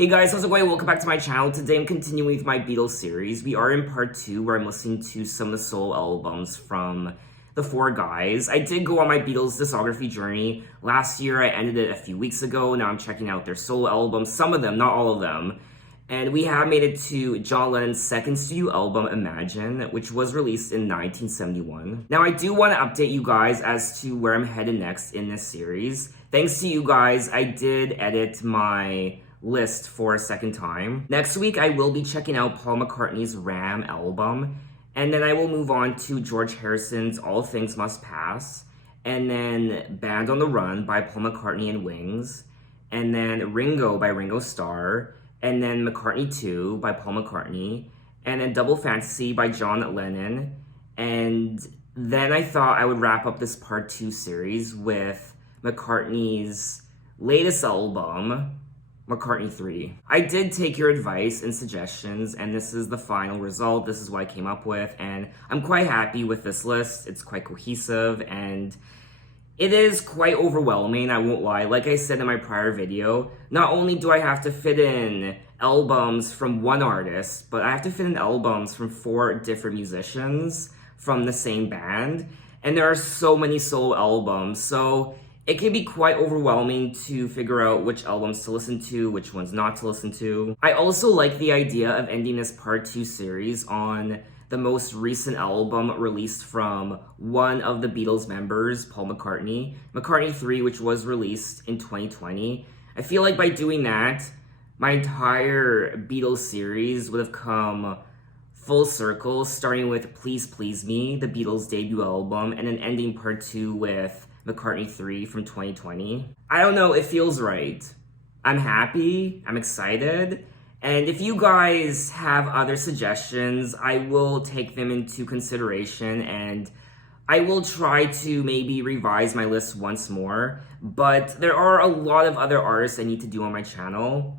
Hey guys, how's it going? Welcome back to my channel. Today I'm continuing with my Beatles series. We are in part 2 where I'm listening to some of the solo albums from the four guys. I did go on my Beatles discography journey. Last year I ended it a few weeks ago. Now I'm checking out their solo albums, some of them, not all of them. And we have made it to John Lennon's second studio album, Imagine, which was released in 1971. Now I do want to update you guys as to where I'm headed next in this series. Thanks to you guys, I did edit my list for a second time. Next week, I will be checking out Paul McCartney's Ram album, and then I will move on to George Harrison's All Things Must Pass, and then Band on the Run by Paul McCartney and Wings, and then Ringo by Ringo Starr, and then McCartney 2 by Paul McCartney, and then Double Fantasy by John Lennon, and then I thought I would wrap up this part 2 series with McCartney's latest album, McCartney 3. I did take your advice and suggestions, and this is the final result. This is what I came up with, and I'm quite happy with this list. It's quite cohesive, and it is quite overwhelming, I won't lie. Like I said in my prior video, not only do I have to fit in albums from one artist, but I have to fit in albums from 4 different musicians from the same band, and there are so many solo albums, so it can be quite overwhelming to figure out which albums to listen to, which ones not to listen to. I also like the idea of ending this part 2 series on the most recent album released from one of the Beatles members, Paul McCartney, McCartney 3, which was released in 2020. I feel like by doing that, my entire Beatles series would have come full circle, starting with Please Please Me, the Beatles' debut album, and then ending part 2 with McCartney 3 from 2020. I don't know, it feels right. I'm happy, I'm excited, and if you guys have other suggestions, I will take them into consideration, and I will try to maybe revise my list once more, but there are a lot of other artists I need to do on my channel,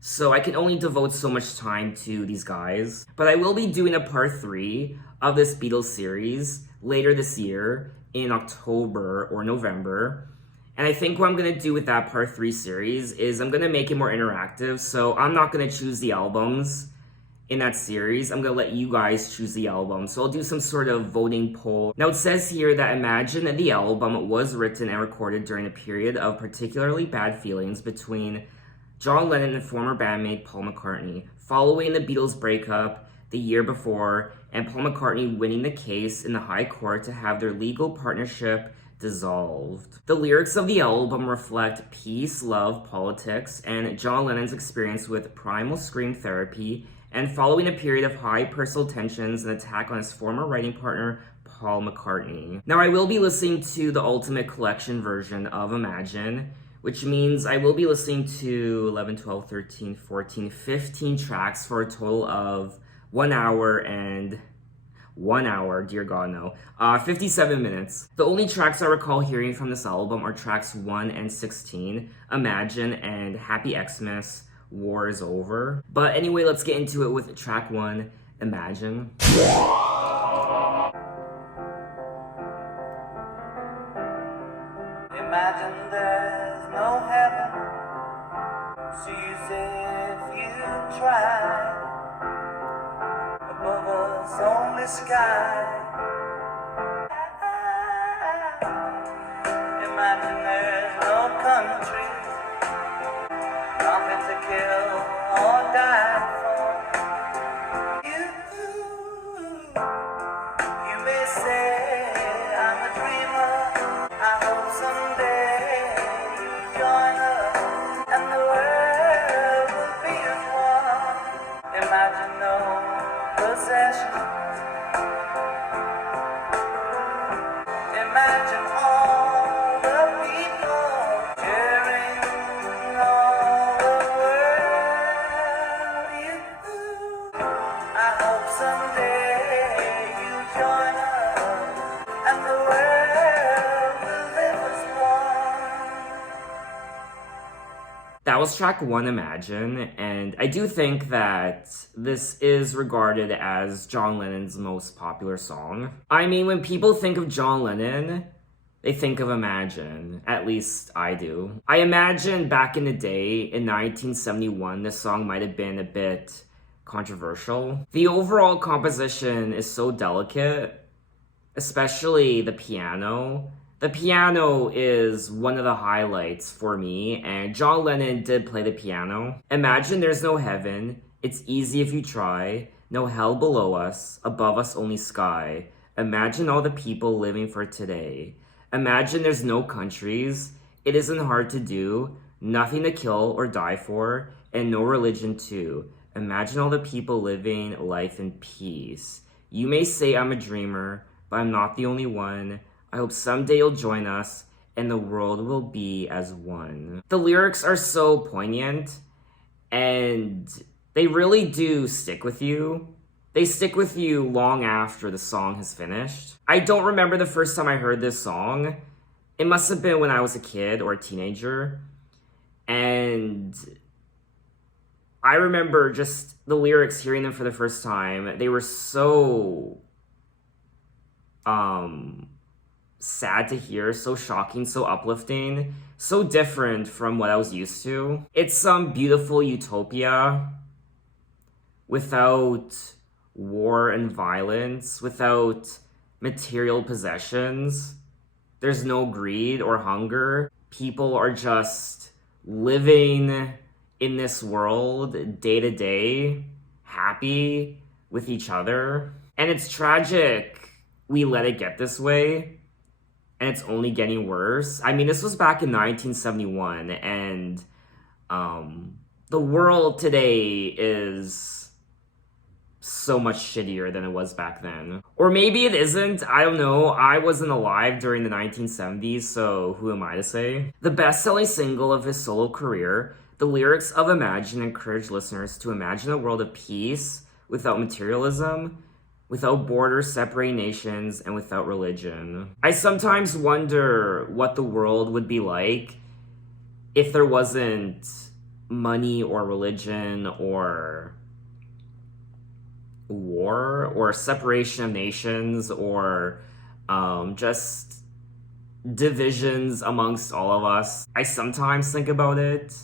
so I can only devote so much time to these guys. But I will be doing a part 3 of this Beatles series later this year, in October or November. And I think what I'm going to do with that part 3 series is I'm going to make it more interactive. So I'm not going to choose the albums in that series. I'm going to let you guys choose the album. So I'll do some sort of voting poll. Now it says here that Imagine the album was written and recorded during a period of particularly bad feelings between John Lennon and former bandmate Paul McCartney, following the Beatles' breakup the year before, and Paul McCartney winning the case in the High Court to have their legal partnership dissolved. The lyrics of the album reflect peace, love, politics, and John Lennon's experience with primal scream therapy, and following a period of high personal tensions and attack on his former writing partner, Paul McCartney. Now I will be listening to the Ultimate Collection version of Imagine, which means I will be listening to 11, 12, 13, 14, 15 tracks for a total of 1 hour and 1 hour, dear God, no, 57 minutes. The only tracks I recall hearing from this album are tracks 1 and 16, Imagine and Happy Xmas, War is Over. But anyway, let's get into it with track 1, Imagine. Imagine there's no heaven, sees if you try. Above us only sky. Imagine there's no country, nothing to kill or die for. You may say I'm a dreamer. I hope someday you join us and the world will be as one. Imagine no possessions. Imagine all the people sharing all the world. I hope someday you join us and the world will live as one. That was track 1, Imagine, and I do think that this is regarded as John Lennon's most popular song. I mean, when people think of John Lennon, they think of Imagine. At least I do. I imagine back in the day, in 1971, this song might have been a bit controversial. The overall composition is so delicate, especially the piano. The piano is one of the highlights for me, and John Lennon did play the piano. Imagine there's no heaven, it's easy if you try, no hell below us, above us only sky. Imagine all the people living for today. Imagine there's no countries, it isn't hard to do, nothing to kill or die for, and no religion too. Imagine all the people living life in peace. You may say I'm a dreamer, but I'm not the only one. I hope someday you'll join us, and the world will be as one. The lyrics are so poignant, and they really do stick with you. They stick with you long after the song has finished. I don't remember the first time I heard this song. It must have been when I was a kid or a teenager. And I remember just the lyrics, hearing them for the first time. They were so sad to hear, so shocking, so uplifting, so different from what I was used to. It's some beautiful utopia without war and violence, without material possessions. There's no greed or hunger. People are just living in this world day to day, happy with each other. And it's tragic we let it get this way, and it's only getting worse. I mean, this was back in 1971, and the world today is so much shittier than it was back then. Or maybe it isn't, I don't know. I wasn't alive during the 1970s, so who am I to say? The best-selling single of his solo career, the lyrics of Imagine encourage listeners to imagine a world of peace without materialism, without borders separating nations, and without religion. I sometimes wonder what the world would be like if there wasn't money or religion or war or separation of nations or just divisions amongst all of us. I sometimes think about it,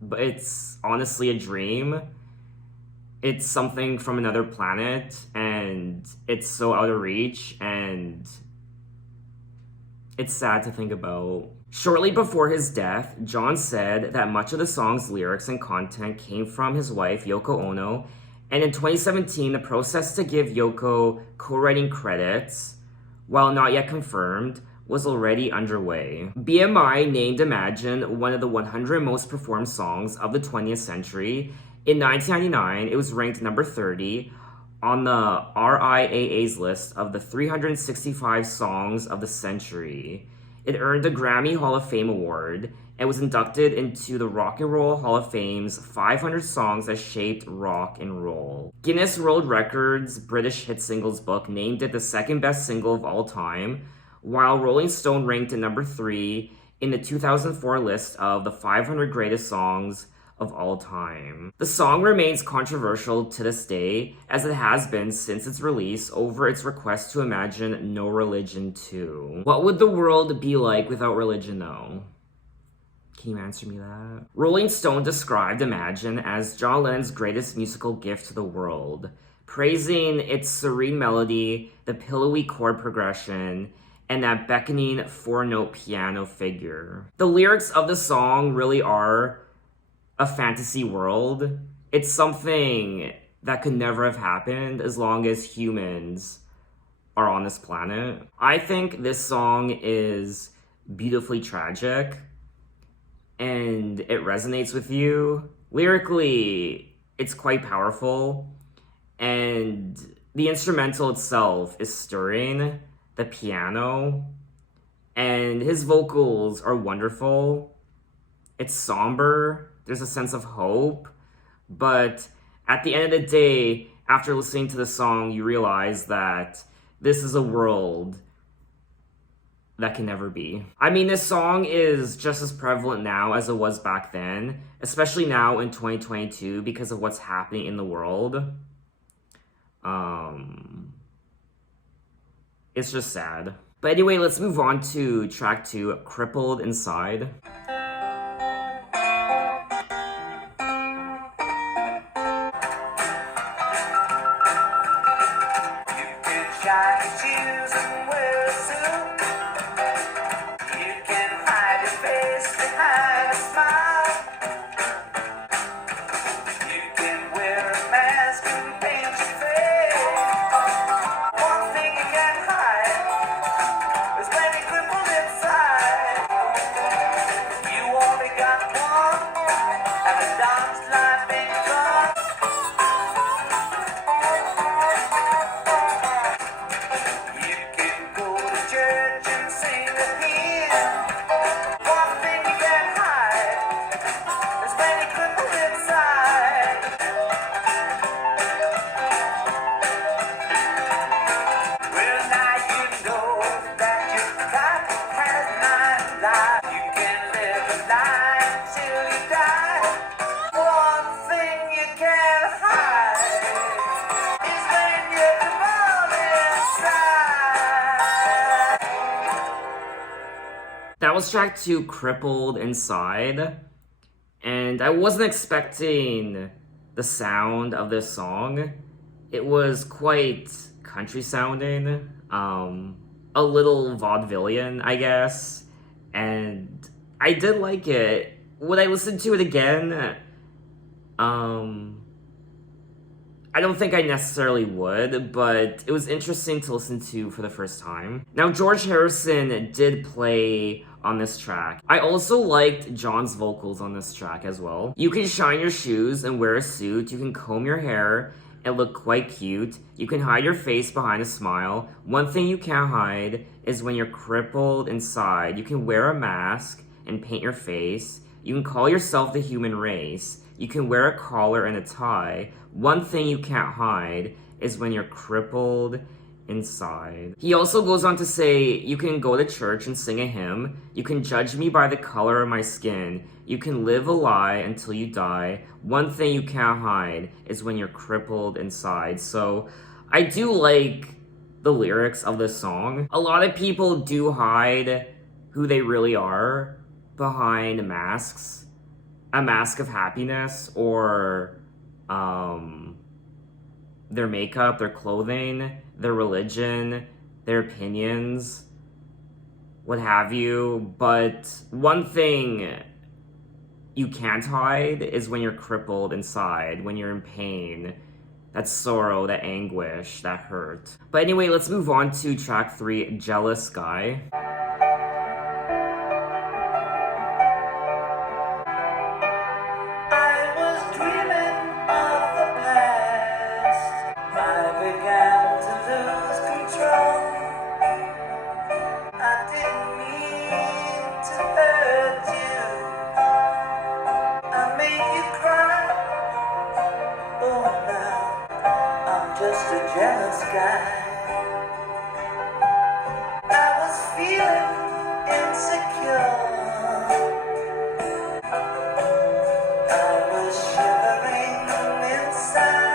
but it's honestly a dream. It's something from another planet, and it's so out of reach, and it's sad to think about. Shortly before his death, John said that much of the song's lyrics and content came from his wife, Yoko Ono, and in 2017, the process to give Yoko co-writing credits, while not yet confirmed, was already underway. BMI named Imagine one of the 100 most performed songs of the 20th century. In 1999, it was ranked number 30 on the RIAA's list of the 365 songs of the century. It earned a Grammy Hall of Fame award and was inducted into the Rock and Roll Hall of Fame's 500 Songs That Shaped Rock and Roll. Guinness World Records British Hit Singles book named it the second best single of all time, while Rolling Stone ranked it number 3 in the 2004 list of the 500 greatest songs of all time. The song remains controversial to this day, as it has been since its release, over its request to imagine no religion too. What would the world be like without religion though? Can you answer me that? Rolling Stone described Imagine as John Lennon's greatest musical gift to the world, praising its serene melody, the pillowy chord progression, and that beckoning four-note piano figure. The lyrics of the song really are a fantasy world. It's something that could never have happened as long as humans are on this planet. I think this song is beautifully tragic, and it resonates with you. Lyrically, it's quite powerful, and the instrumental itself is stirring, the piano, and his vocals are wonderful. It's somber, there's a sense of hope, but at the end of the day, after listening to the song, you realize that this is a world that can never be. I mean, this song is just as prevalent now as it was back then, especially now in 2022 because of what's happening in the world. It's just sad. But anyway, let's move on to track 2, Crippled Inside. You can shine shoes and wear a suit. You can hide your face behind a smile. You can wear a mask and paint your face. One thing you can't hide is when you're crippled inside. You only got one, and the dog's life ain't gone. You can go to church and sing a hymn. One thing you can't hide is when you're crippled inside. Well, now you know that your God has 9 lives. You can live a life till you die. One thing you can't hide is when you're crippled inside. That was track 2, Crippled Inside. And I wasn't expecting the sound of this song. It was quite country sounding, a little vaudevillian, I guess. And I did like it. Would I listen to it again? I don't think I necessarily would, but it was interesting to listen to for the first time. Now, George Harrison did play on this track. I also liked John's vocals on this track as well. You can shine your shoes and wear a suit. You can comb your hair and look quite cute. You can hide your face behind a smile. One thing you can't hide is when you're crippled inside. You can wear a mask and paint your face. You can call yourself the human race. You can wear a collar and a tie. One thing you can't hide is when you're crippled inside. He also goes on to say, you can go to church and sing a hymn. You can judge me by the color of my skin. You can live a lie until you die. One thing you can't hide is when you're crippled inside. So I do like the lyrics of this song. A lot of people do hide who they really are behind masks. A mask of happiness, or their makeup, their clothing, their religion, their opinions, what have you. But one thing you can't hide is when you're crippled inside, when you're in pain, that sorrow, that anguish, that hurt. But anyway, let's move on to track 3, Jealous Guy. I was dreaming of the past. I began to lose control. I didn't mean to hurt you. I made you cry. Oh, now I'm just a jealous guy. I was feeling insecure. I was shivering inside.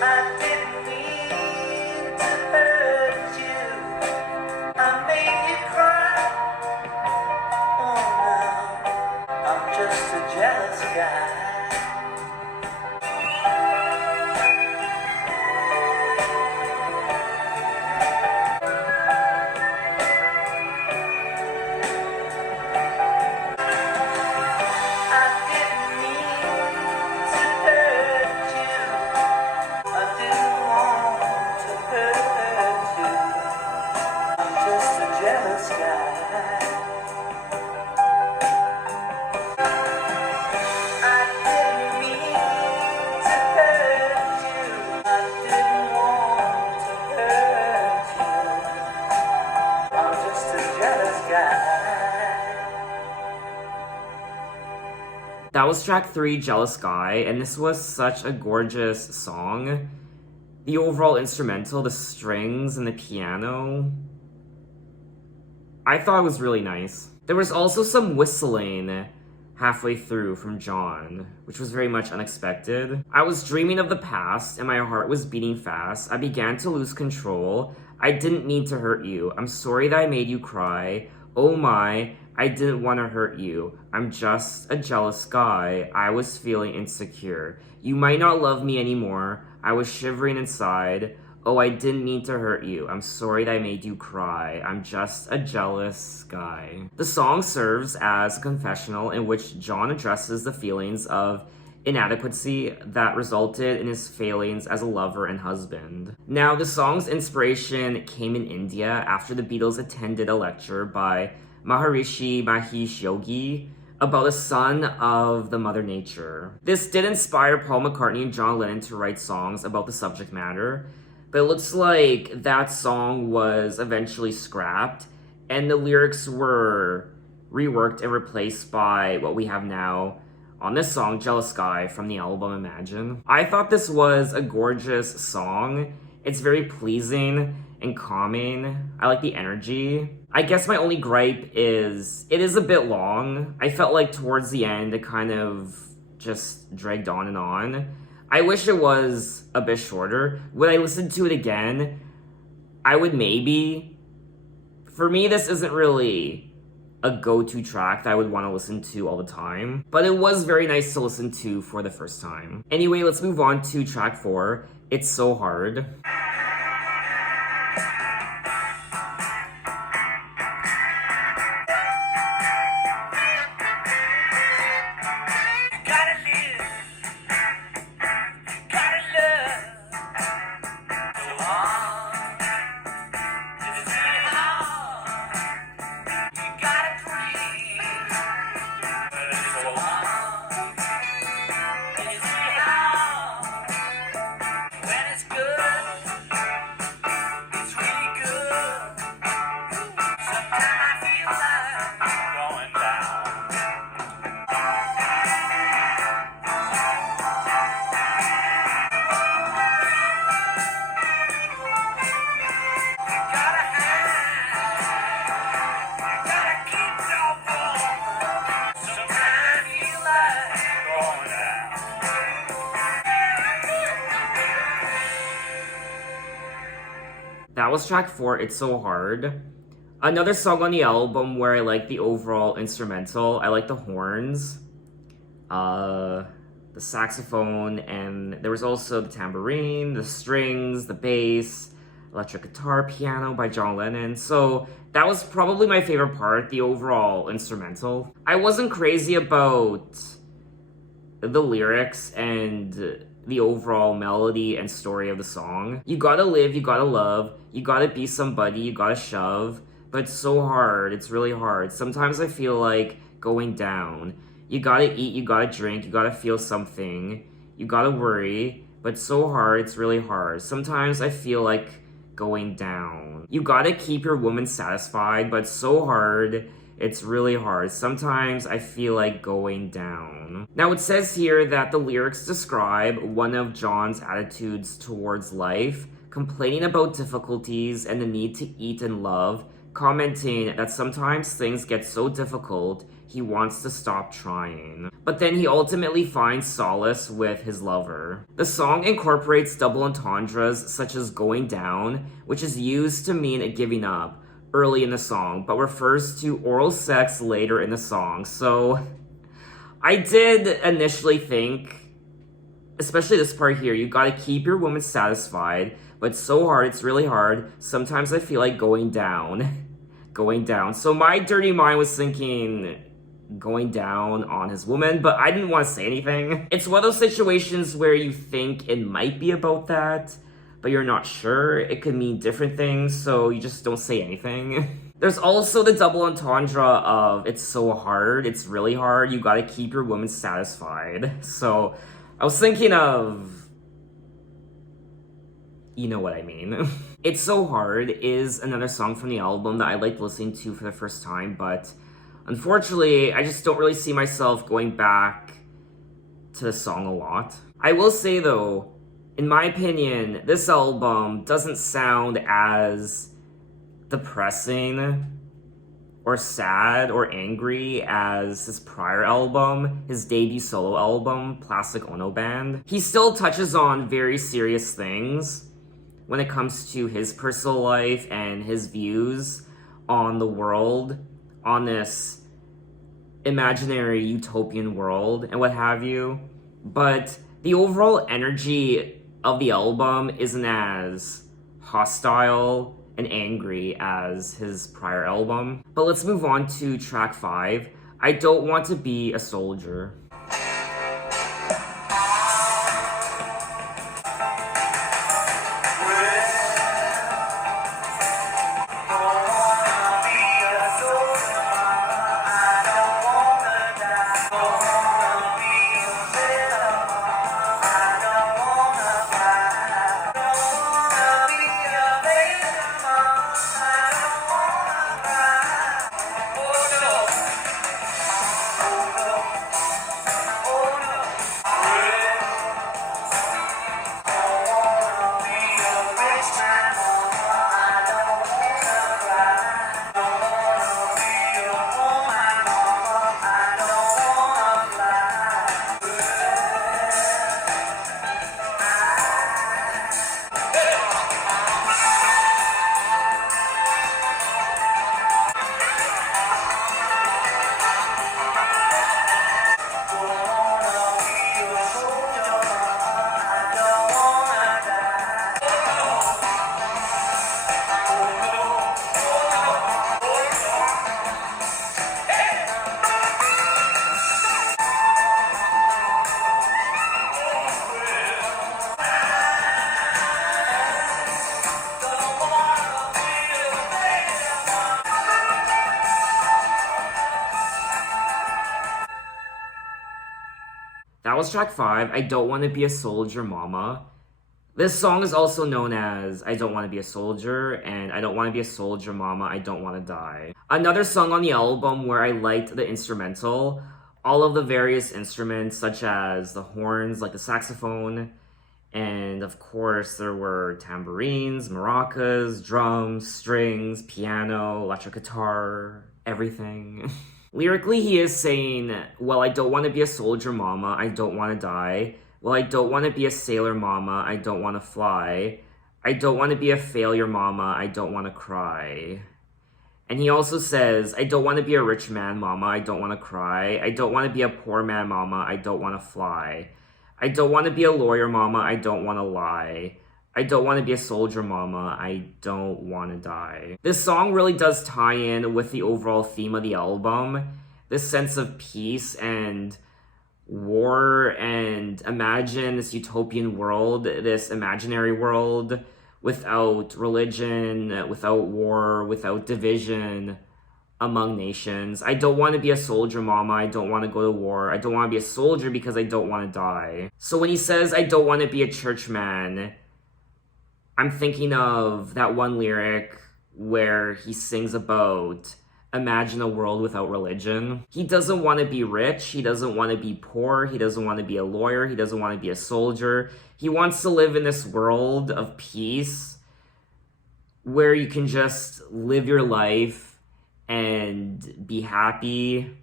I didn't mean to hurt you. I made you cry. Oh, now I'm just a jealous guy. I didn't mean to hurt you. I didn't want to hurt you. I'm just a jealous guy. I didn't mean to hurt you. I didn't want to hurt you. I'm just a jealous guy. That was track 3, Jealous Guy, and this was such a gorgeous song. The overall instrumental, the strings and the piano, I thought it was really nice. There was also some whistling halfway through from John, which was very much unexpected. I was dreaming of the past and my heart was beating fast. I began to lose control. I didn't mean to hurt you. I'm sorry that I made you cry. Oh my, I didn't want to hurt you. I'm just a jealous guy. I was feeling insecure. You might not love me anymore. I was shivering inside. Oh, I didn't mean to hurt you. I'm sorry that I made you cry. I'm just a jealous guy. The song serves as a confessional in which John addresses the feelings of inadequacy that resulted in his failings as a lover and husband. Now, the song's inspiration came in India after the Beatles attended a lecture by Maharishi Mahesh Yogi about the son of the Mother Nature. This did inspire Paul McCartney and John Lennon to write songs about the subject matter, but it looks like that song was eventually scrapped and the lyrics were reworked and replaced by what we have now on this song, Jealous Guy, from the album Imagine. I thought this was a gorgeous song. It's very pleasing and calming. I like the energy. I guess my only gripe is it is a bit long. I felt like towards the end it kind of just dragged on and on. I wish it was a bit shorter. When I listened to it again, I would maybe... For me, this isn't really a go-to track that I would want to listen to all the time, but it was very nice to listen to for the first time. Anyway, let's move on to track 4, It's So Hard. That was track 4, It's So Hard. Another song on the album where I like the overall instrumental. I like the horns, the saxophone, and there was also the tambourine, the strings, the bass, electric guitar, piano by John Lennon. So that was probably my favorite part, the overall instrumental. I wasn't crazy about the lyrics and the overall melody and story of the song. You gotta live, you gotta love, you gotta be somebody, you gotta shove, but it's so hard, it's really hard. Sometimes I feel like going down. You gotta eat, you gotta drink, you gotta feel something, you gotta worry, but it's so hard, it's really hard. Sometimes I feel like going down. You gotta keep your woman satisfied, but it's so hard, it's really hard. Sometimes I feel like going down. Now it says here that the lyrics describe one of John's attitudes towards life, complaining about difficulties and the need to eat and love, commenting that sometimes things get so difficult he wants to stop trying. But then he ultimately finds solace with his lover. The song incorporates double entendres such as going down, which is used to mean a giving up early in the song, but refers to oral sex later in the song. So I did initially think, especially this part here, you gotta keep your woman satisfied, but it's so hard, it's really hard. Sometimes I feel like going down. Going down. So my dirty mind was thinking going down on his woman, but I didn't want to say anything. It's one of those situations where you think it might be about that, but you're not sure. It could mean different things, so you just don't say anything. There's also the double entendre of it's so hard, it's really hard, you gotta keep your woman satisfied. So I was thinking of, you know what I mean. It's So Hard is another song from the album that I liked listening to for the first time, but unfortunately, I just don't really see myself going back to the song a lot. I will say though, in my opinion, this album doesn't sound as depressing or sad or angry as his prior album, his debut solo album, Plastic Ono Band. He still touches on very serious things, when it comes to his personal life and his views on the world, on this imaginary utopian world and what have you. But the overall energy of the album isn't as hostile and angry as his prior album. But let's move on to track 5, I Don't Want to Be a Soldier. That was track 5, I Don't Want to Be a Soldier, Mama. This song is also known as I Don't Want to Be a Soldier and I Don't Want to Be a Soldier, Mama, I Don't Want to Die. Another song on the album where I liked the instrumental, all of the various instruments such as the horns, like the saxophone, and of course there were tambourines, maracas, drums, strings, piano, electric guitar, everything. Lyrically, he is saying, well, I don't want to be a soldier, mama, I don't want to die. Well, I don't want to be a sailor, mama, I don't want to fly. I don't want to be a failure, mama, I don't want to cry. And he also says, I don't want to be a rich man, mama, I don't want to cry. I don't want to be a poor man, mama, I don't want to fly. I don't want to be a lawyer, mama, I don't want to lie. I don't want to be a soldier, mama, I don't want to die. This song really does tie in with the overall theme of the album. This sense of peace and war, and imagine this utopian world, this imaginary world without religion, without war, without division among nations. I don't want to be a soldier, mama, I don't want to go to war. I don't want to be a soldier because I don't want to die. So when he says, I don't want to be a churchman, I'm thinking of that one lyric where he sings about imagine a world without religion. He doesn't want to be rich, he doesn't want to be poor, he doesn't want to be a lawyer, he doesn't want to be a soldier. He wants to live in this world of peace where you can just live your life and be happy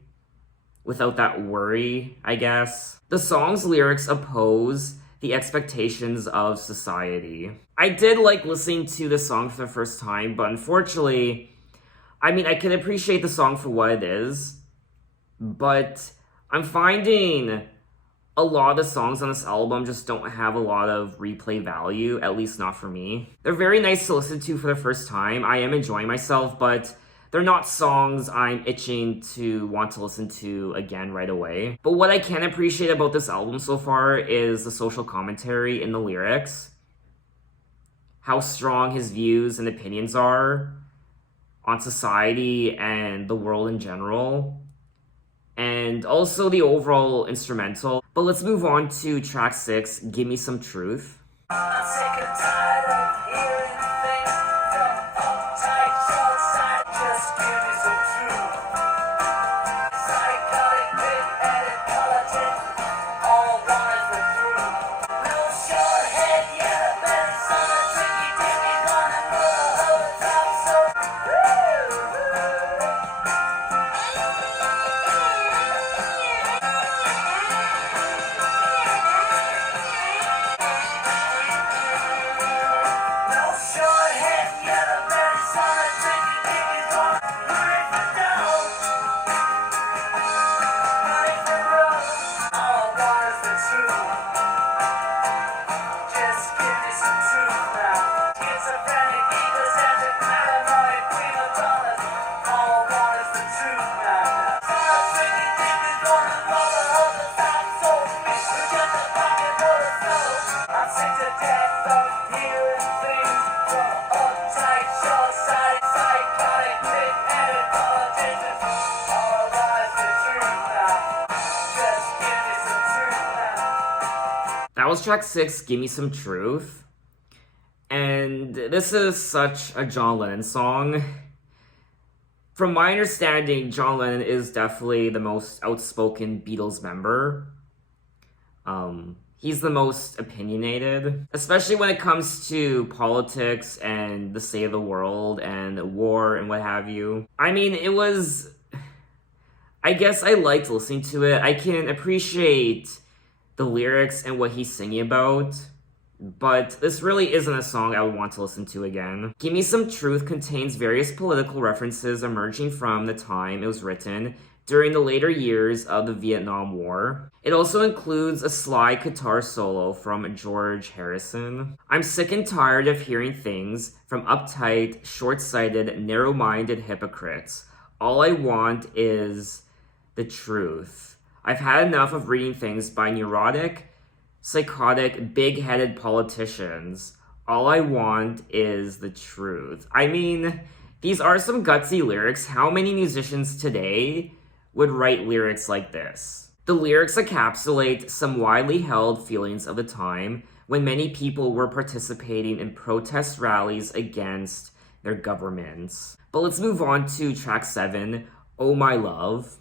without that worry, I guess. The song's lyrics oppose the expectations of society. I did like listening to the song for the first time, but unfortunately, I mean, I can appreciate the song for what it is, but I'm finding a lot of the songs on this album just don't have a lot of replay value, at least not for me. They're very nice to listen to for the first time. I am enjoying myself, but they're not songs I'm itching to want to listen to again right away. But what I can appreciate about this album so far is the social commentary in the lyrics, how strong his views and opinions are on society and the world in general, and also the overall instrumental. But let's move on to track 6, Give Me Some Truth. I'm sick and tired of hearing things from uptight outside. Just give me some truth. Psychotic, big-headed politics, all running for truth. Real short head, yeah, been some tricky dicky, gonna roll over top, so no That was track 6, Give Me Some Truth. And this is such a John Lennon song. From my understanding, John Lennon is definitely the most outspoken Beatles member. He's the most opinionated, especially when it comes to politics and the state of the world and war and what have you. I mean, I guess I liked listening to it. I can appreciate the lyrics and what he's singing about, but this really isn't a song I would want to listen to again. Give Me Some Truth contains various political references emerging from the time it was written during the later years of the Vietnam War. It also includes a sly guitar solo from George Harrison. I'm sick and tired of hearing things from uptight, short-sighted, narrow-minded hypocrites. All I want is the truth. I've had enough of reading things by neurotic, psychotic, big-headed politicians. All I want is the truth. I mean, these are some gutsy lyrics. How many musicians today would write lyrics like this? The lyrics encapsulate some widely held feelings of the time when many people were participating in protest rallies against their governments. But let's move on to track 7, Oh My Love.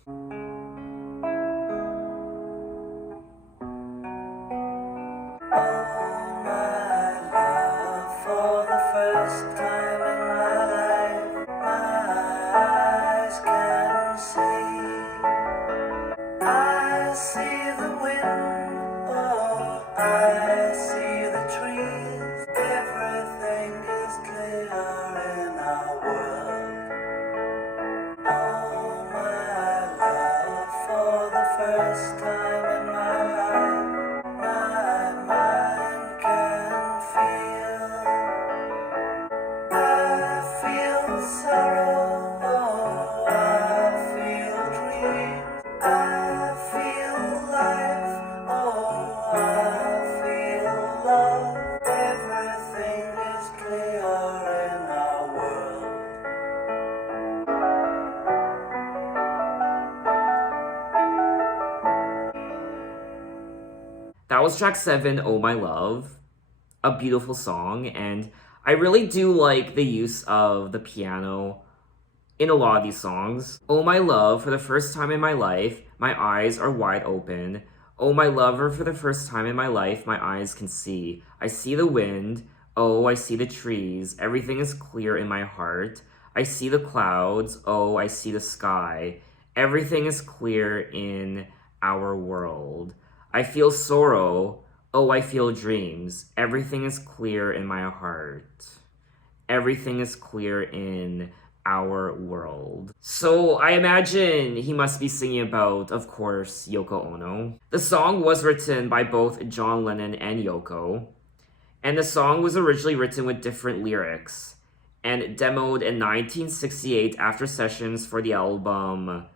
That was track 7, Oh My Love. A beautiful song, and I really do like the use of the piano in a lot of these songs. Oh my love, for the first time in my life, my eyes are wide open. Oh my lover, for the first time in my life, my eyes can see. I see the wind. Oh, I see the trees. Everything is clear in my heart. I see the clouds. Oh, I see the sky. Everything is clear in our world. I feel sorrow. Oh, I feel dreams. Everything is clear in my heart. Everything is clear in our world. So I imagine he must be singing about, of course, Yoko Ono. The song was written by both John Lennon and Yoko, and the song was originally written with different lyrics and demoed in 1968 after sessions for the album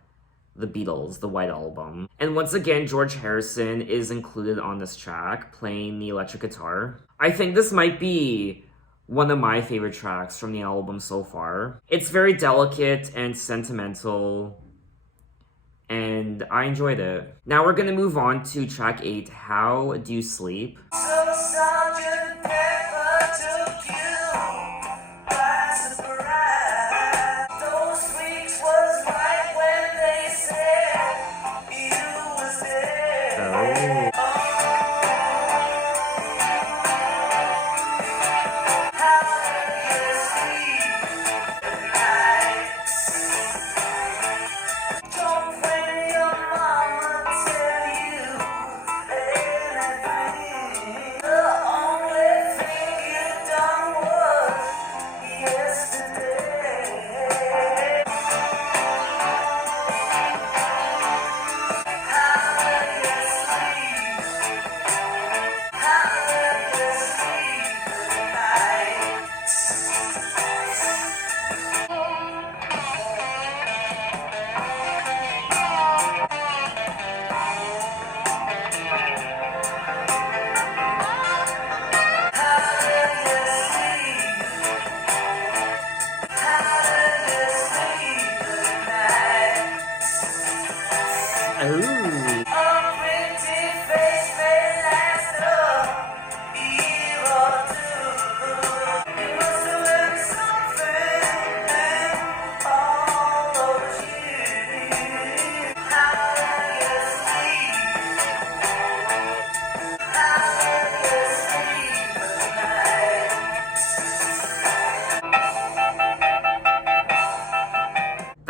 The Beatles, the White Album. And once again, George Harrison is included on this track, playing the electric guitar. I think this might be one of my favorite tracks from the album so far. It's very delicate and sentimental, and I enjoyed it. Now we're gonna move on to track 8, How Do You Sleep?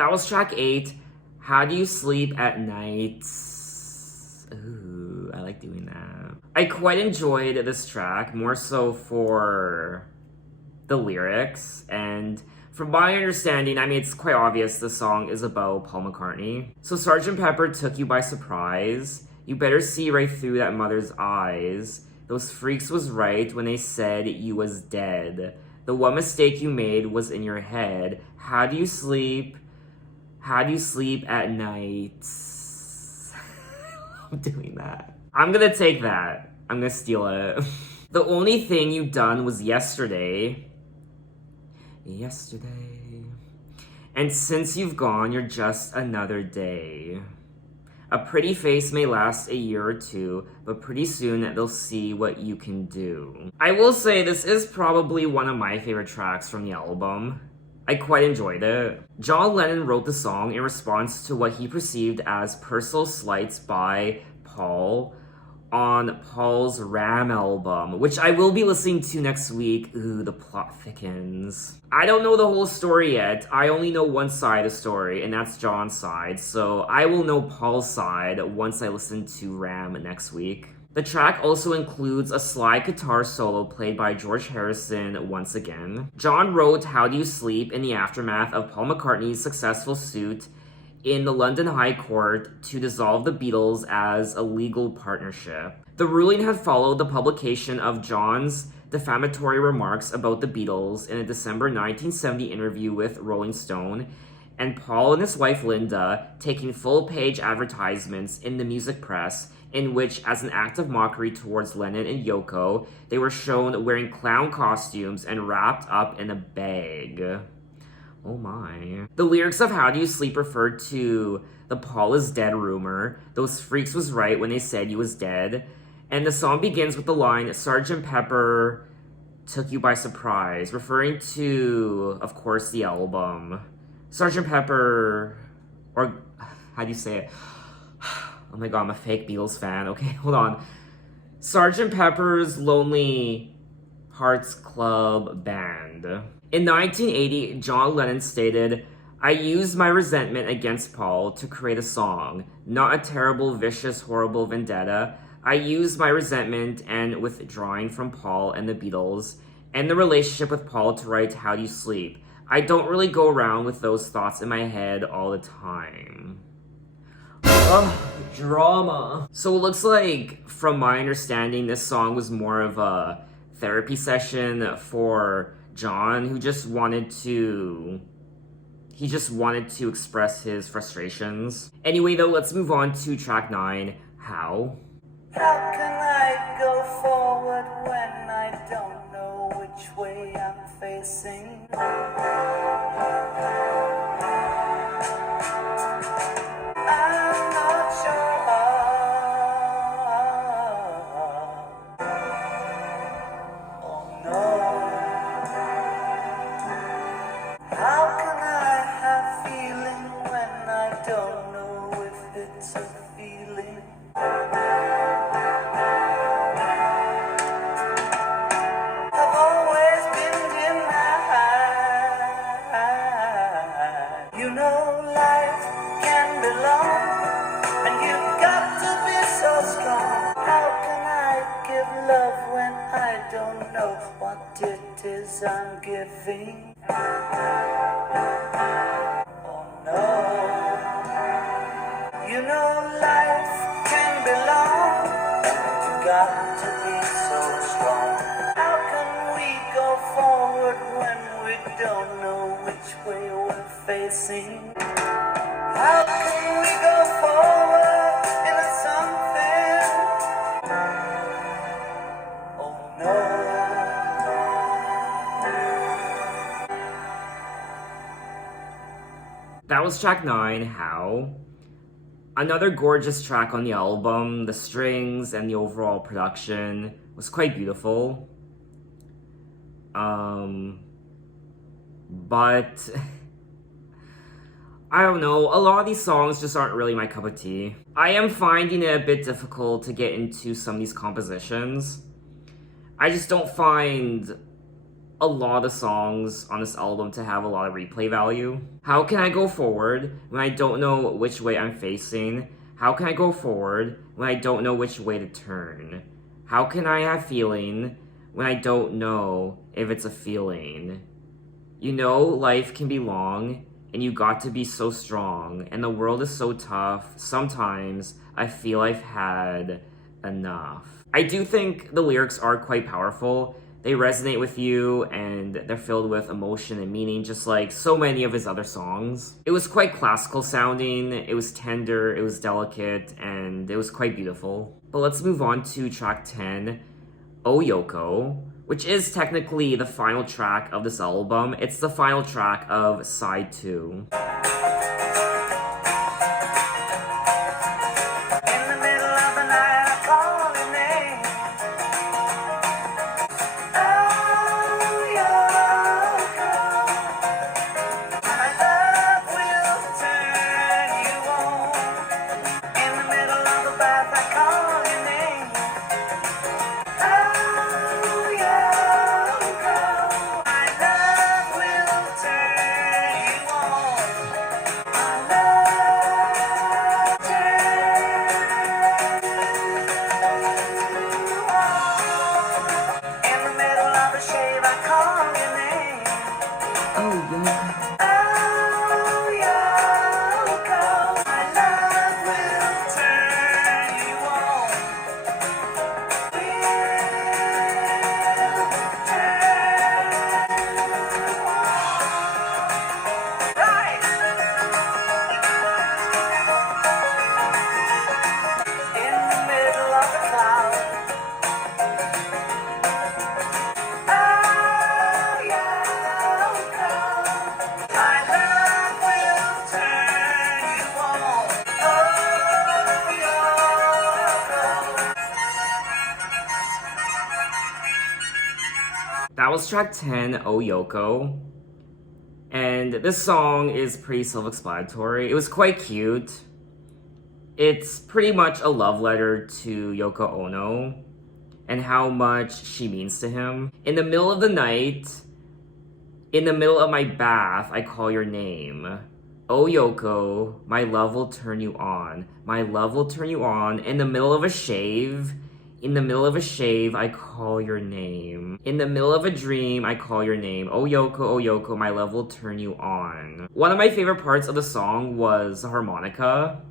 That was track 8, How Do You Sleep at Night? Ooh, I like doing that. I quite enjoyed this track, more so for the lyrics, and from my understanding, I mean, it's quite obvious the song is about Paul McCartney. So Sgt. Pepper took you by surprise. You better see right through that mother's eyes. Those freaks was right when they said you was dead. The one mistake you made was in your head. How do you sleep? How do you sleep at night? I'm doing that. I'm gonna take that. I'm gonna steal it. The only thing you done was yesterday. Yesterday. And since you've gone, you're just another day. A pretty face may last a year or two, but pretty soon they'll see what you can do. I will say this is probably one of my favorite tracks from the album. I quite enjoyed it. John Lennon wrote the song in response to what he perceived as personal slights by Paul on Paul's Ram album, which I will be listening to next week. Ooh, the plot thickens. I don't know the whole story yet. I only know one side of the story, and that's John's side, so I will know Paul's side once I listen to Ram next week. The track also includes a slide guitar solo played by George Harrison once again. John wrote How Do You Sleep in the aftermath of Paul McCartney's successful suit in the London High Court to dissolve the Beatles as a legal partnership. The ruling had followed the publication of John's defamatory remarks about the Beatles in a December 1970 interview with Rolling Stone, and Paul and his wife Linda taking full-page advertisements in the music press in which, as an act of mockery towards Lennon and Yoko, they were shown wearing clown costumes and wrapped up in a bag. Oh my. The lyrics of How Do You Sleep referred to the Paul is dead rumor. Those freaks was right when they said he was dead. And the song begins with the line, Sgt. Pepper took you by surprise, referring to, of course, the album. Sgt. Pepper, or how do you say it? Oh my god, I'm a fake Beatles fan. Okay, hold on. Sgt. Pepper's Lonely Hearts Club Band. In 1980, John Lennon stated, I used my resentment against Paul to create a song, not a terrible, vicious, horrible vendetta. I used my resentment and withdrawing from Paul and the Beatles and the relationship with Paul to write How Do You Sleep. I don't really go around with those thoughts in my head all the time. Ugh, drama. So it looks like, from my understanding, this song was more of a therapy session for John, who just wanted to express his frustrations. Anyway, though, let's move on to track 9, How. How can I go forward when I don't know which way I'm facing? I'm not sure. Oh no. How can I have feeling when I don't know if it's a feeling? I've always been denied. You know life can be long, and you've got to be so strong. How can I give love when I don't know what it is I'm giving? Oh no. You know life can be long, and you've got to be so strong. How can we go forward when we don't know which way we're facing? How can we go forward into something? Oh no. That was track 9, How. Another gorgeous track on the album. The strings and the overall production was quite beautiful. But I don't know, a lot of these songs just aren't really my cup of tea. I am finding it a bit difficult to get into some of these compositions. I just don't find a lot of the songs on this album to have a lot of replay value. How can I go forward when I don't know which way I'm facing? How can I go forward when I don't know which way to turn? How can I have feeling when I don't know if it's a feeling? You know, life can be long, and you got to be so strong, and the world is so tough. Sometimes I feel I've had enough. I do think the lyrics are quite powerful. They resonate with you, and they're filled with emotion and meaning, just like so many of his other songs. It was quite classical sounding, it was tender, it was delicate, and it was quite beautiful. But let's move on to track 10, Oh Yoko, which is technically the final track of this album. It's the final track of side 2. That was track 10, Oh Yoko. And this song is pretty self-explanatory. It was quite cute. It's pretty much a love letter to Yoko Ono and how much she means to him. In the middle of the night, in the middle of my bath, I call your name. Oh Yoko, my love will turn you on. My love will turn you on. In the middle of a shave, I call your name. In the middle of a dream, I call your name. Oh Yoko, my love will turn you on. One of my favorite parts of the song was the harmonica.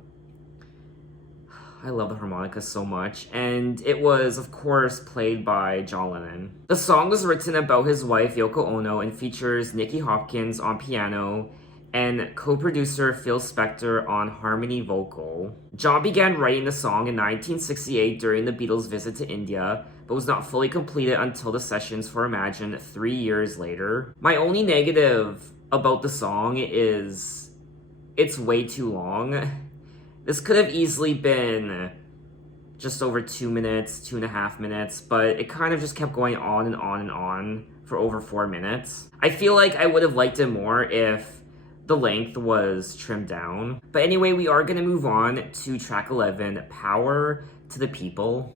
I love the harmonica so much, and it was, of course, played by John Lennon. The song was written about his wife, Yoko Ono, and features Nicky Hopkins on piano and co-producer Phil Spector on harmony vocal. John began writing the song in 1968 during the Beatles' visit to India, but was not fully completed until the sessions for Imagine 3 years later. My only negative about the song is it's way too long. This could have easily been just over 2 minutes, 2.5 minutes, but it kind of just kept going on and on and on for over 4 minutes. I feel like I would have liked it more if the length was trimmed down. But anyway, we are gonna move on to track 11, Power to the People.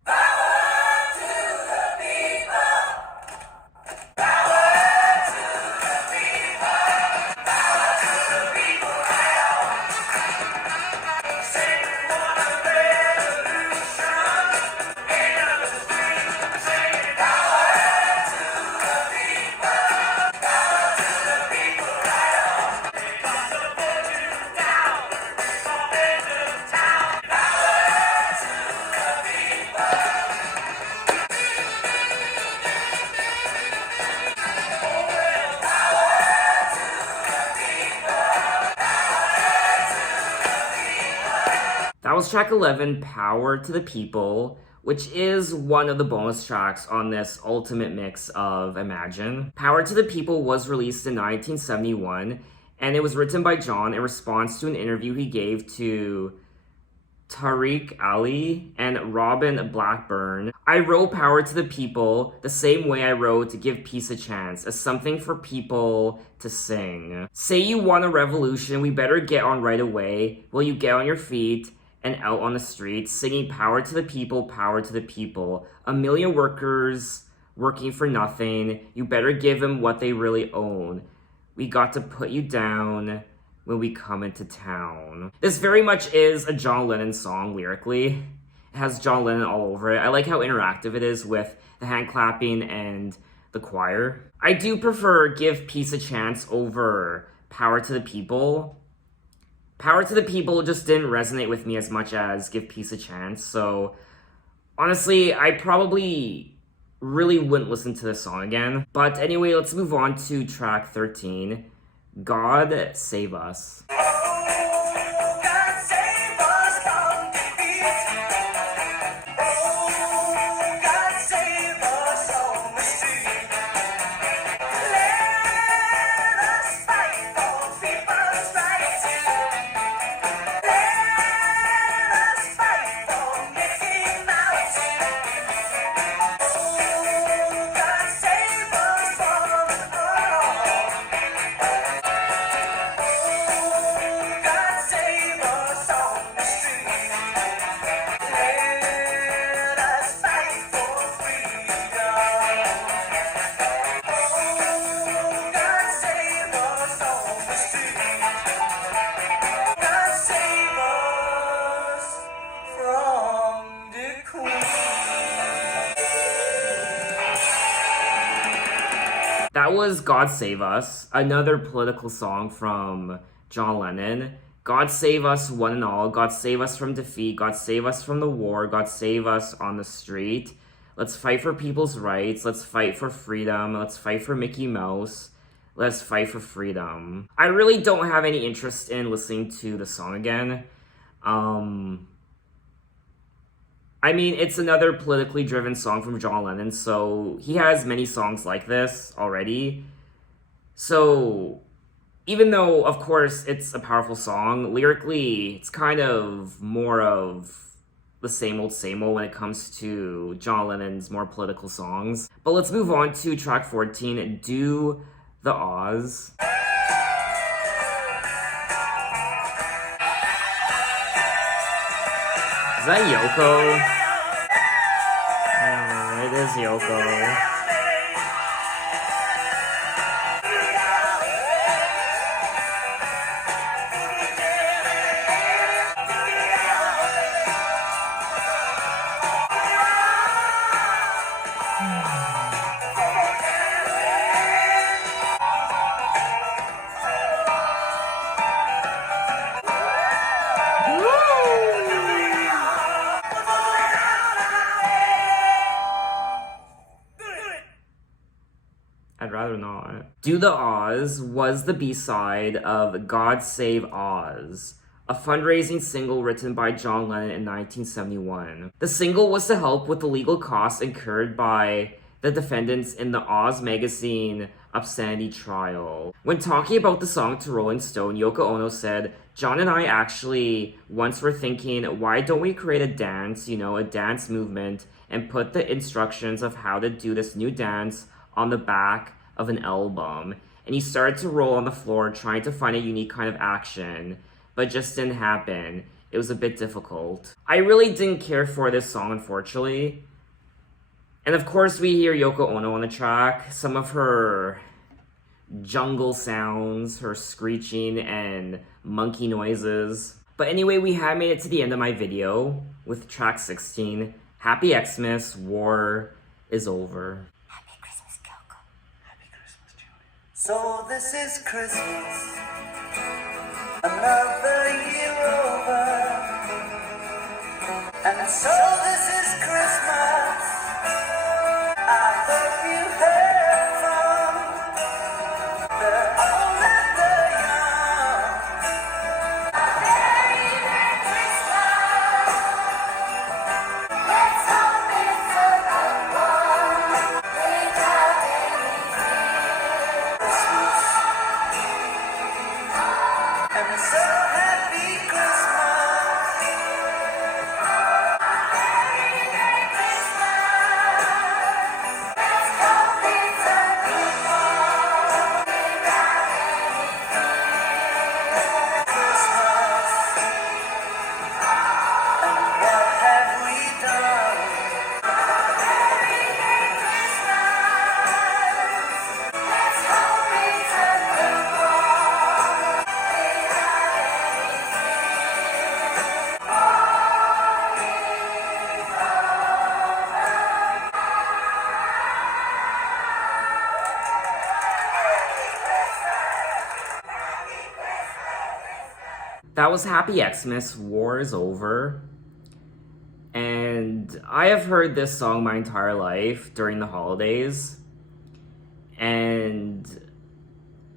That was track 11, Power to the People, which is one of the bonus tracks on this ultimate mix of Imagine. Power to the People was released in 1971, and it was written by John in response to an interview he gave to Tariq Ali and Robin Blackburn. I wrote Power to the People the same way I wrote Give Peace a Chance, as something for people to sing. Say you want a revolution, we better get on right away. Will you get on your feet and out on the streets, singing power to the people, power to the people. A million workers working for nothing. You better give them what they really own. We got to put you down when we come into town. This very much is a John Lennon song lyrically. It has John Lennon all over it. I like how interactive it is with the hand clapping and the choir. I do prefer Give Peace a Chance over Power to the People. Power to the People just didn't resonate with me as much as Give Peace a Chance, so honestly, I probably really wouldn't listen to this song again. But anyway, let's move on to track 13, God Save Us. That was God Save Us, another political song from John Lennon. God save us one and all. God save us from defeat. God save us from the war. God save us on the street. Let's fight for people's rights. Let's fight for freedom. Let's fight for Mickey Mouse. Let's fight for freedom. I really don't have any interest in listening to the song again. I mean, it's another politically driven song from John Lennon, so he has many songs like this already. So, even though, of course, it's a powerful song, lyrically, it's kind of more of the same old when it comes to John Lennon's more political songs. But let's move on to track 14, Do the Oz. Is that Yoko? Oh, it is Yoko. I'd rather not. Do the Oz was the B-side of God Save Oz, a fundraising single written by John Lennon in 1971. The single was to help with the legal costs incurred by the defendants in the Oz magazine obscenity trial. When talking about the song to Rolling Stone, Yoko Ono said, "John and I actually once were thinking, why don't we create a dance, a dance movement, and put the instructions of how to do this new dance on the back of an album." And he started to roll on the floor trying to find a unique kind of action, but just didn't happen. It was a bit difficult. I really didn't care for this song, unfortunately. And of course we hear Yoko Ono on the track. Some of her jungle sounds, her screeching and monkey noises. But anyway, we have made it to the end of my video with track 16. Happy Xmas, war is over. Happy Christmas, Yoko. Happy Christmas, Julie. So this is Christmas, another year over, and so this is Christmas. I hope you heard from the old and the young. Merry Christmas. Let's hope it's a good one without any fear. And so happy Christmas. Merry That was Happy Xmas, War is Over. And I have heard this song my entire life during the holidays. And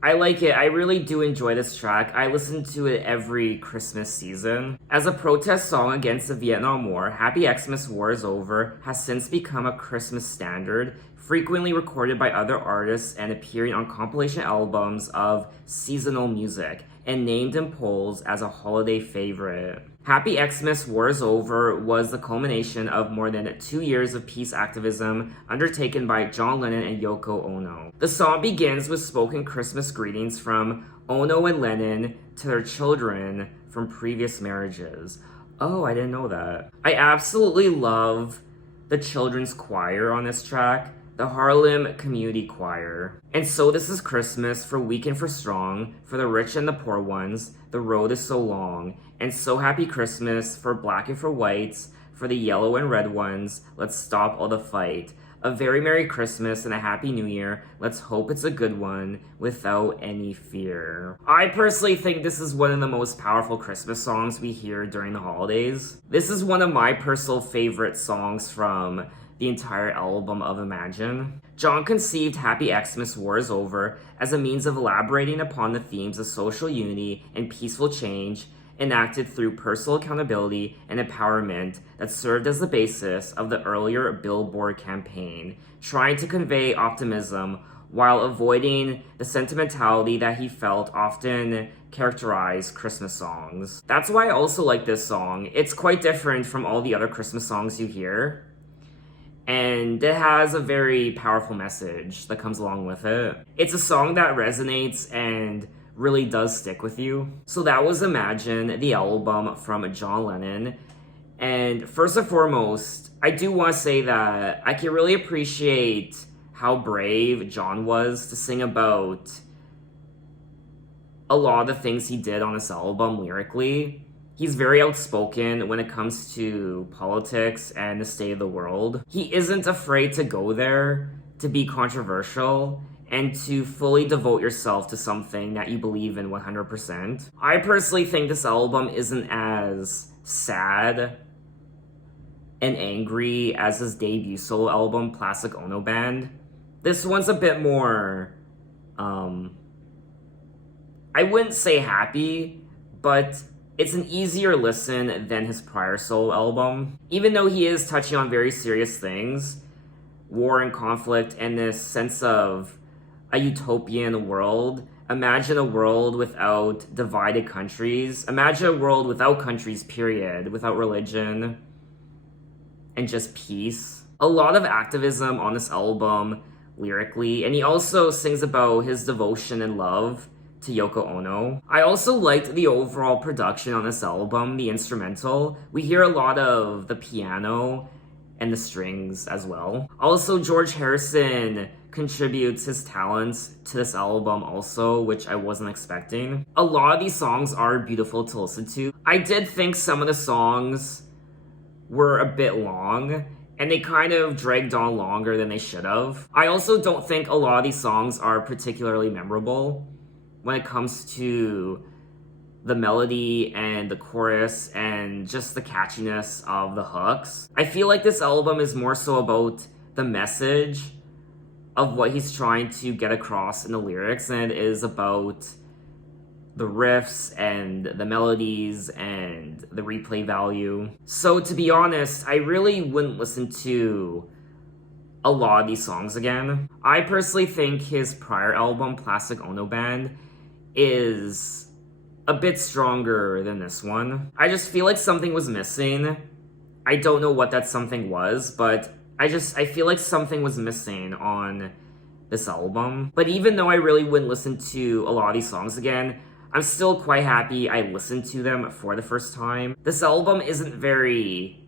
I like it. I really do enjoy this track. I listen to it every Christmas season. As a protest song against the Vietnam War, Happy Xmas, War is Over has since become a Christmas standard, frequently recorded by other artists and appearing on compilation albums of seasonal music, and named in polls as a holiday favorite. Happy Xmas, War is Over was the culmination of more than 2 years of peace activism undertaken by John Lennon and Yoko Ono. The song begins with spoken Christmas greetings from Ono and Lennon to their children from previous marriages. Oh, I didn't know that. I absolutely love the children's choir on this track, the Harlem Community Choir. And so this is Christmas for weak and for strong, for the rich and the poor ones, the road is so long, and so happy Christmas for black and for whites, for the yellow and red ones, let's stop all the fight. A very Merry Christmas and a Happy New Year, let's hope it's a good one, without any fear. I personally think this is one of the most powerful Christmas songs we hear during the holidays. This is one of my personal favorite songs from the entire album of Imagine. John conceived Happy Xmas, War is Over as a means of elaborating upon the themes of social unity and peaceful change enacted through personal accountability and empowerment that served as the basis of the earlier Billboard campaign, trying to convey optimism while avoiding the sentimentality that he felt often characterized Christmas songs. That's why I also like this song. It's quite different from all the other Christmas songs you hear. And it has a very powerful message that comes along with it. It's a song that resonates and really does stick with you. So that was Imagine, the album from John Lennon. And first and foremost, I do want to say that I can really appreciate how brave John was to sing about a lot of the things he did on this album lyrically. He's very outspoken when it comes to politics and the state of the world. He isn't afraid to go there, to be controversial, and to fully devote yourself to something that you believe in 100%. I personally think this album isn't as sad and angry as his debut solo album, Plastic Ono Band. This one's a bit more, I wouldn't say happy, but it's an easier listen than his prior solo album. Even though he is touching on very serious things, war and conflict and this sense of a utopian world. Imagine a world without divided countries. Imagine a world without countries, period, without religion, and just peace. A lot of activism on this album lyrically, and he also sings about his devotion and love to Yoko Ono. I also liked the overall production on this album, the instrumental. We hear a lot of the piano and the strings as well. Also, George Harrison contributes his talents to this album also, which I wasn't expecting. A lot of these songs are beautiful to listen to. I did think some of the songs were a bit long, and they kind of dragged on longer than they should have. I also don't think a lot of these songs are particularly memorable when it comes to the melody and the chorus and just the catchiness of the hooks. I feel like this album is more so about the message of what he's trying to get across in the lyrics than it is about the riffs and the melodies and the replay value. So to be honest, I really wouldn't listen to a lot of these songs again. I personally think his prior album, Plastic Ono Band, is a bit stronger than this one. I just feel like something was missing. I don't know what that something was, but I feel like something was missing on this album. But even though I really wouldn't listen to a lot of these songs again, I'm still quite happy I listened to them for the first time. This album isn't very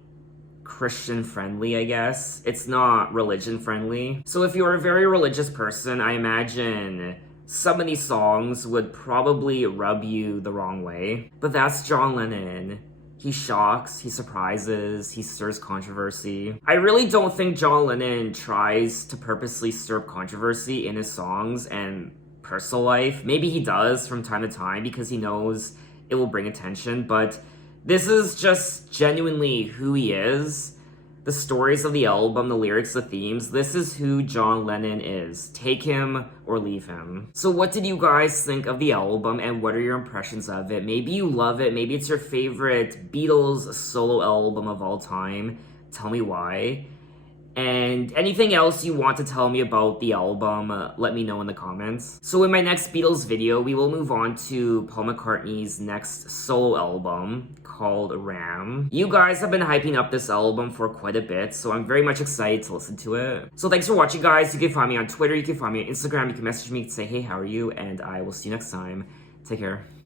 Christian friendly, I guess. It's not religion friendly. So if you're a very religious person, I imagine some of these songs would probably rub you the wrong way. But that's John Lennon. He shocks, he surprises, he stirs controversy. I really don't think John Lennon tries to purposely stir up controversy in his songs and personal life. Maybe he does from time to time because he knows it will bring attention, but this is just genuinely who he is. The stories of the album, the lyrics, the themes, this is who John Lennon is. Take him or leave him. So what did you guys think of the album, and what are your impressions of it? Maybe you love it, maybe it's your favorite Beatles solo album of all time. Tell me why. And anything else you want to tell me about the album, let me know in the comments. So in my next Beatles video, we will move on to Paul McCartney's next solo album called Ram. You guys have been hyping up this album for quite a bit, so I'm very much excited to listen to it. So thanks for watching, guys. You can find me on Twitter, you can find me on Instagram, you can message me, say, hey, how are you? And I will see you next time. Take care.